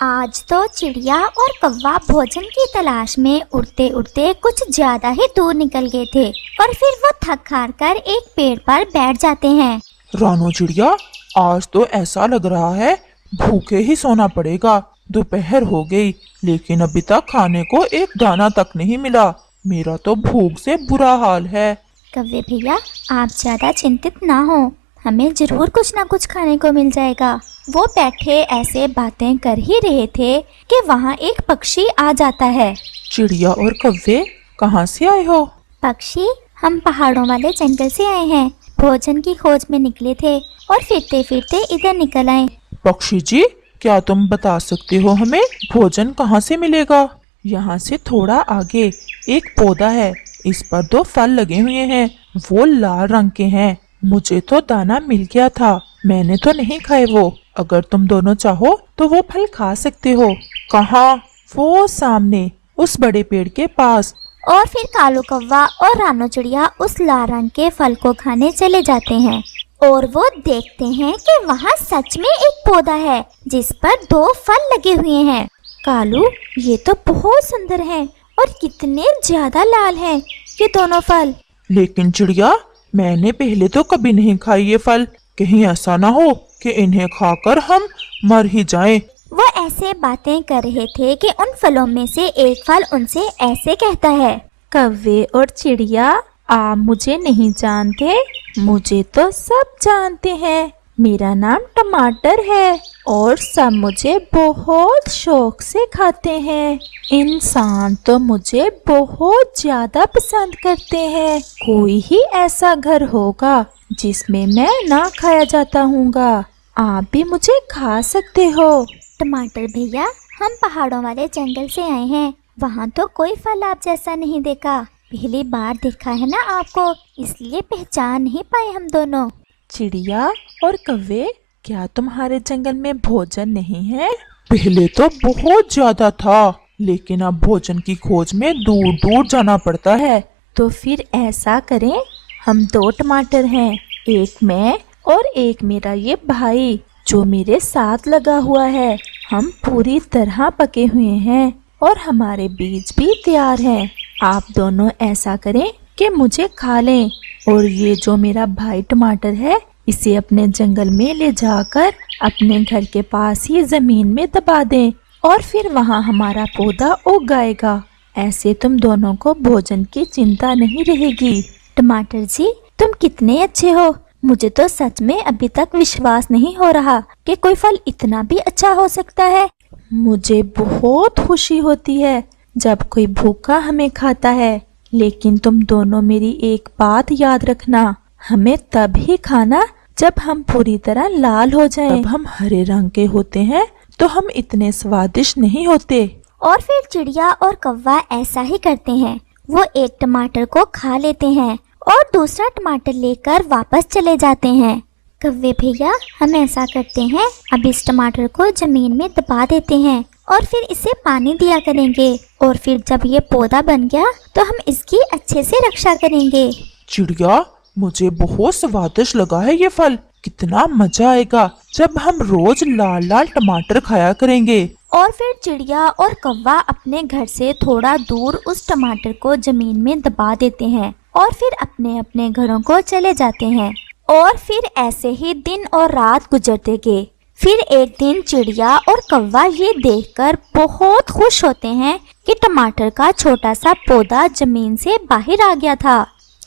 आज तो चिड़िया और कौवा भोजन की तलाश में उड़ते उड़ते कुछ ज्यादा ही दूर निकल गए थे और फिर वो थक हार कर एक पेड़ पर बैठ जाते हैं। रानो चिड़िया, आज तो ऐसा लग रहा है भूखे ही सोना पड़ेगा। दोपहर हो गई लेकिन अभी तक खाने को एक दाना तक नहीं मिला। मेरा तो भूख से बुरा हाल है। कौवे भैया, आप ज्यादा चिंतित ना हो, हमें जरूर कुछ ना कुछ खाने को मिल जाएगा। वो बैठे ऐसे बातें कर ही रहे थे कि वहाँ एक पक्षी आ जाता है। चिड़िया और कौवे कहाँ से आए हो? पक्षी, हम पहाड़ों वाले जंगल से आए हैं। भोजन की खोज में निकले थे और फिरते फिरते इधर निकल आए। पक्षी जी, क्या तुम बता सकते हो हमें भोजन कहाँ से मिलेगा? यहाँ से थोड़ा आगे एक पौधा है, इस पर 2 फल लगे हुए हैं, वो लाल रंग के हैं। मुझे तो दाना मिल गया था, मैंने तो नहीं खाए वो। अगर तुम दोनों चाहो तो वो फल खा सकते हो। कहाँ? वो सामने उस बड़े पेड़ के पास। और फिर कालू कौवा और रानो चिड़िया उस लाल रंग के फल को खाने चले जाते हैं और वो देखते हैं कि वहाँ सच में एक पौधा है जिस पर 2 फल लगे हुए हैं। कालू, ये तो बहुत सुंदर है और कितने ज्यादा लाल हैं ये दोनों फल। लेकिन चिड़िया, मैंने पहले तो कभी नहीं खाई ये फल। कहीं ऐसा ना हो कि इन्हें खाकर हम मर ही जाएं। वो ऐसे बातें कर रहे थे कि उन फलों में से एक फल उनसे ऐसे कहता है, कौवे और चिड़िया, आप मुझे नहीं जानते, मुझे तो सब जानते हैं। मेरा नाम टमाटर है और सब मुझे बहुत शौक से खाते हैं। इंसान तो मुझे बहुत ज्यादा पसंद करते हैं। कोई ही ऐसा घर होगा जिसमें मैं ना खाया जाता हूँगा। आप भी मुझे खा सकते हो। टमाटर भैया, हम पहाड़ों वाले जंगल से आए हैं, वहाँ तो कोई फल आप जैसा नहीं देखा। पहली बार देखा है ना आपको, इसलिए पहचान नहीं पाए हम दोनों। चिड़िया और कौवे, क्या तुम्हारे जंगल में भोजन नहीं है? पहले तो बहुत ज्यादा था, लेकिन अब भोजन की खोज में दूर दूर जाना पड़ता है। तो फिर ऐसा करें, हम 2 टमाटर हैं, एक मैं और एक मेरा ये भाई जो मेरे साथ लगा हुआ है। हम पूरी तरह पके हुए हैं और हमारे बीज भी तैयार हैं। आप दोनों ऐसा करें कि मुझे खा लें और ये जो मेरा भाई टमाटर है, इसे अपने जंगल में ले जाकर अपने घर के पास ही जमीन में दबा दें और फिर वहाँ हमारा पौधा उग आएगा। ऐसे तुम दोनों को भोजन की चिंता नहीं रहेगी। टमाटर जी, तुम कितने अच्छे हो। मुझे तो सच में अभी तक विश्वास नहीं हो रहा कि कोई फल इतना भी अच्छा हो सकता है। मुझे बहुत खुशी होती है जब कोई भूखा हमें खाता है, लेकिन तुम दोनों मेरी एक बात याद रखना, हमें तब ही खाना जब हम पूरी तरह लाल हो जाएं। जब हम हरे रंग के होते हैं तो हम इतने स्वादिष्ट नहीं होते। और फिर चिड़िया और कौवा ऐसा ही करते हैं। वो एक टमाटर को खा लेते हैं और दूसरा टमाटर लेकर वापस चले जाते हैं। कौवे भैया, हम ऐसा करते हैं, अब इस टमाटर को जमीन में दबा देते हैं और फिर इसे पानी दिया करेंगे और फिर जब ये पौधा बन गया तो हम इसकी अच्छे से रक्षा करेंगे। चिड़िया, मुझे बहुत स्वादिष्ट लगा है ये फल। कितना मजा आएगा जब हम रोज लाल लाल टमाटर खाया करेंगे। और फिर चिड़िया और कौवा अपने घर से थोड़ा दूर उस टमाटर को जमीन में दबा देते हैं और फिर अपने अपने घरों को चले जाते हैं। और फिर ऐसे ही दिन और रात गुजरते गए। फिर एक दिन चिड़िया और कौवा ये देखकर बहुत खुश होते हैं कि टमाटर का छोटा सा पौधा जमीन से बाहर आ गया था।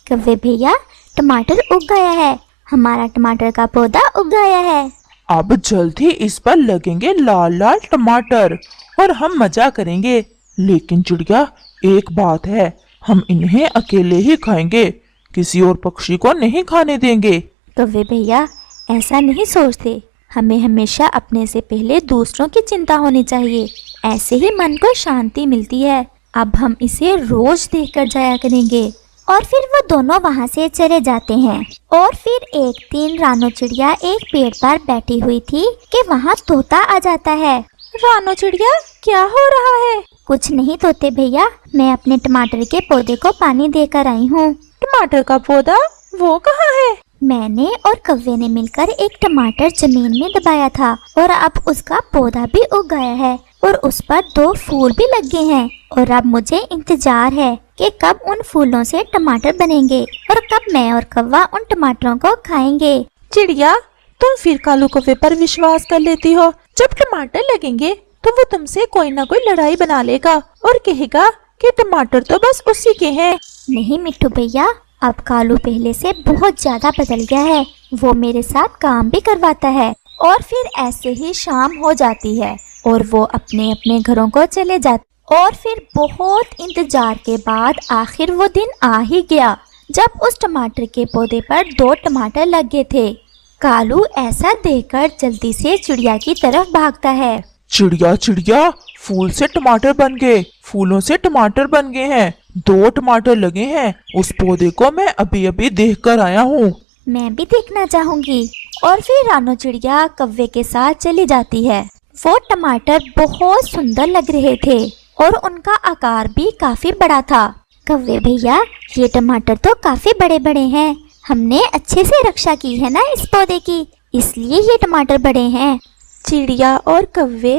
कौवे भैया, टमाटर उग गया है, हमारा टमाटर का पौधा उग गया है। अब जल्द ही इस पर लगेंगे लाल लाल टमाटर और हम मजा करेंगे। लेकिन चिड़िया, एक बात है, हम इन्हें अकेले ही खाएंगे, किसी और पक्षी को नहीं खाने देंगे। कौवे भैया, ऐसा नहीं सोचते, हमें हमेशा अपने से पहले दूसरों की चिंता होनी चाहिए। ऐसे ही मन को शांति मिलती है। अब हम इसे रोज देखकर जाया करेंगे। और फिर वो दोनों वहाँ से चले जाते हैं। और फिर एक दिन रानो चिड़िया एक पेड़ पर बैठी हुई थी कि वहाँ तोता आ जाता है। रानो चिड़िया, क्या हो रहा है? कुछ नहीं तोते भैया, मैं अपने टमाटर के पौधे को पानी देकर आई हूँ। टमाटर का पौधा? वो कहाँ है? मैंने और कव्वे ने मिलकर एक टमाटर जमीन में दबाया था और अब उसका पौधा भी उग गया है और उस पर 2 फूल भी लग गए हैं और अब मुझे इंतजार है कि कब उन फूलों से टमाटर बनेंगे और कब मैं और कव्वा उन टमाटरों को खाएंगे। चिड़िया, तुम फिर कालू कौवे पर विश्वास कर लेती हो। जब टमाटर लगेंगे तो वो तुमसे कोई ना कोई लड़ाई बना लेगा और कहेगा कि टमाटर तो बस उसी के हैं। नहीं मिट्ठू भैया, अब कालू पहले से बहुत ज्यादा बदल गया है। वो मेरे साथ काम भी करवाता है। और फिर ऐसे ही शाम हो जाती है और वो अपने अपने घरों को चले जाते। और फिर बहुत इंतजार के बाद आखिर वो दिन आ ही गया जब उस टमाटर के पौधे पर 2 टमाटर लग गए थे। कालू ऐसा देखकर जल्दी से चिड़िया की तरफ भागता है। चिड़िया चिड़िया, फूल से टमाटर बन गए, फूलों से टमाटर बन गए हैं, 2 टमाटर लगे हैं। उस पौधे को मैं अभी अभी देख कर आया हूँ। मैं भी देखना चाहूंगी। और फिर रानो चिड़िया कव्वे के साथ चली जाती है। वो टमाटर बहुत सुंदर लग रहे थे और उनका आकार भी काफी बड़ा था। कव्वे भैया, ये टमाटर तो काफी बड़े बड़े हैं। हमने अच्छे से रक्षा की है ना इस पौधे की, इसलिए ये टमाटर बड़े हैं। चिड़िया और कव्वे,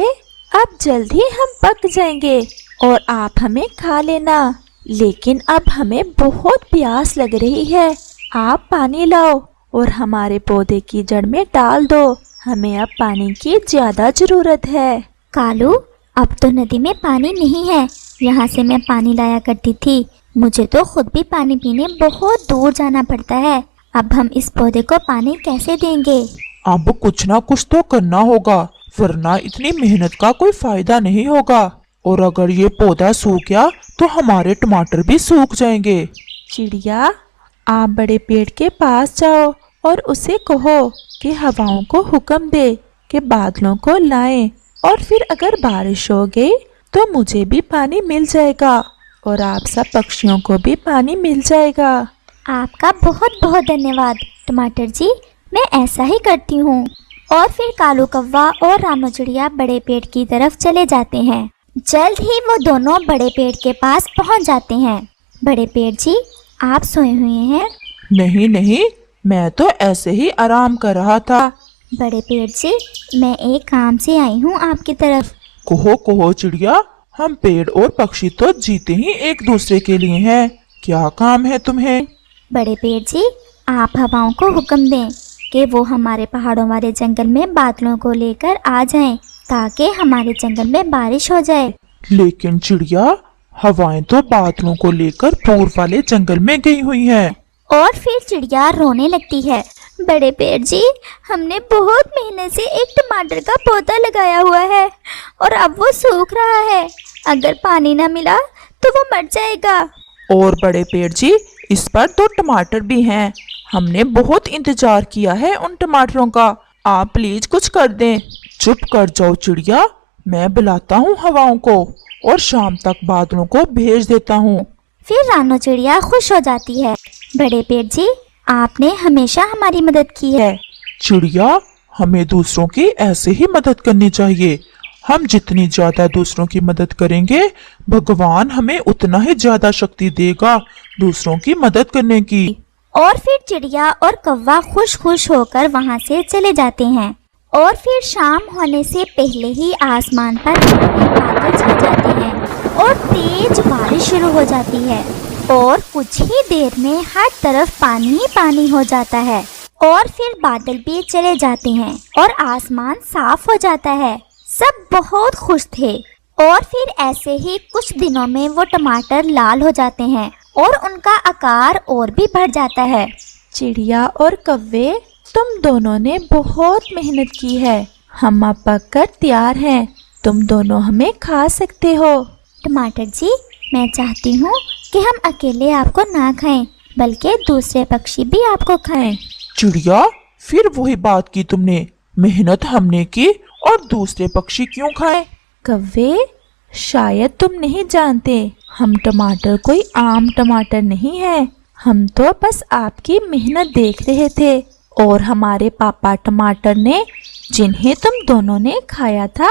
अब जल्द ही हम पक जाएंगे और आप हमें खा लेना। लेकिन अब हमें बहुत प्यास लग रही है। आप पानी लाओ और हमारे पौधे की जड़ में डाल दो। हमें अब पानी की ज्यादा जरूरत है। कालू, अब तो नदी में पानी नहीं है। यहाँ से मैं पानी लाया करती थी। मुझे तो खुद भी पानी पीने बहुत दूर जाना पड़ता है। अब हम इस पौधे को पानी कैसे देंगे? अब कुछ ना कुछ तो करना होगा, वरना इतनी मेहनत का कोई फायदा नहीं होगा। और अगर ये पौधा सूख गया तो हमारे टमाटर भी सूख जाएंगे। चिड़िया, आप बड़े पेड़ के पास जाओ और उसे कहो कि हवाओं को हुक्म दे कि बादलों को लाएं। और फिर अगर बारिश हो गई तो मुझे भी पानी मिल जाएगा और आप सब पक्षियों को भी पानी मिल जाएगा। आपका बहुत बहुत धन्यवाद टमाटर जी, मैं ऐसा ही करती हूँ। और फिर कालू कौवा और रानो चिड़िया बड़े पेड़ की तरफ चले जाते हैं। जल्द ही वो दोनों बड़े पेड़ के पास पहुँच जाते हैं। बड़े पेड़ जी, आप सोए हुए हैं? नहीं नहीं, मैं तो ऐसे ही आराम कर रहा था। बड़े पेड़ जी, मैं एक काम से आई हूँ आपकी तरफ। कहो कहो चिड़िया, हम पेड़ और पक्षी तो जीते ही एक दूसरे के लिए हैं। क्या काम है तुम्हें? बड़े पेड़ जी, आप हवाओं को हुक्म दें कि वो हमारे पहाड़ों वाले जंगल में बादलों को लेकर आ जाएं, ताकि हमारे जंगल में बारिश हो जाए। लेकिन चिड़िया, हवाएं तो बादलों को लेकर पूर्व वाले जंगल में गई हुई हैं। और फिर चिड़िया रोने लगती है। बड़े पेड़ जी, हमने बहुत मेहनत से एक टमाटर का पौधा लगाया हुआ है और अब वो सूख रहा है। अगर पानी ना मिला तो वो मर जाएगा। और बड़े पेड़ जी, इस पर 2 टमाटर भी हैं। हमने बहुत इंतजार किया है उन टमाटरों का। आप प्लीज कुछ कर दें। चुप कर जाओ चिड़िया, मैं बुलाता हूँ हवाओं को और शाम तक बादलों को भेज देता हूँ। फिर रानो चिड़िया खुश हो जाती है। बड़े पेड़ जी, आपने हमेशा हमारी मदद की है। चिड़िया, हमें दूसरों की ऐसे ही मदद करनी चाहिए। हम जितनी ज्यादा दूसरों की मदद करेंगे, भगवान हमें उतना ही ज्यादा शक्ति देगा दूसरों की मदद करने की। और फिर चिड़िया और कौवा खुश खुश होकर वहाँ से चले जाते हैं। और फिर शाम होने से पहले ही आसमान पर बादल छा जाते हैं और तेज बारिश शुरू हो जाती है। और कुछ ही देर में हर तरफ पानी ही पानी हो जाता है। और फिर बादल भी चले जाते हैं और आसमान साफ हो जाता है। सब बहुत खुश थे। और फिर ऐसे ही कुछ दिनों में वो टमाटर लाल हो जाते हैं और उनका आकार और भी बढ़ जाता है। चिड़िया और कव्वे, तुम दोनों ने बहुत मेहनत की है। हम अब पककर तैयार हैं। तुम दोनों हमें खा सकते हो। टमाटर जी, मैं चाहती हूँ कि हम अकेले आपको ना खाएं, बल्कि दूसरे पक्षी भी आपको खाएं। चिड़िया, फिर वही बात की तुमने। मेहनत हमने की और दूसरे पक्षी क्यों खाएं? कव्वे, शायद तुम नहीं जानते, हम टमाटर कोई आम टमाटर नहीं है। हम तो बस आपकी मेहनत देख रहे थे और हमारे पापा टमाटर ने, जिन्हें तुम दोनों ने खाया था,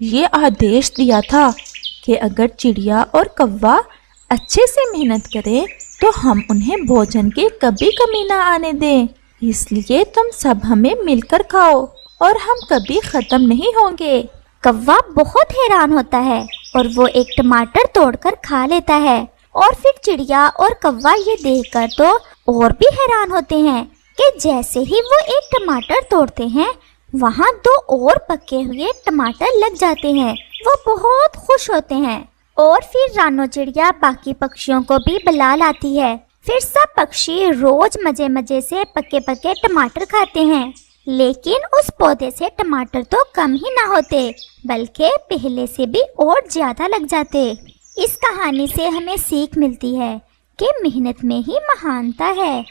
ये आदेश दिया था कि अगर चिड़िया और कौवा अच्छे से मेहनत करें तो हम उन्हें भोजन की कभी कमी ना आने दें। इसलिए तुम सब हमें मिलकर खाओ और हम कभी खत्म नहीं होंगे। कौवा बहुत हैरान होता है और वो एक टमाटर तोड़कर खा लेता है। और फिर चिड़िया और कौवा ये देखकर तो और भी हैरान होते हैं कि जैसे ही वो एक टमाटर तोड़ते हैं वहाँ 2 और पके हुए टमाटर लग जाते हैं। वो बहुत खुश होते हैं और फिर रानो चिड़िया बाकी पक्षियों को भी बुला लाती है। फिर सब पक्षी रोज मजे मजे से पके पके टमाटर खाते हैं। लेकिन उस पौधे से टमाटर तो कम ही ना होते बल्कि पहले से भी और ज्यादा लग जाते। इस कहानी से हमें सीख मिलती है कि मेहनत में ही महानता है।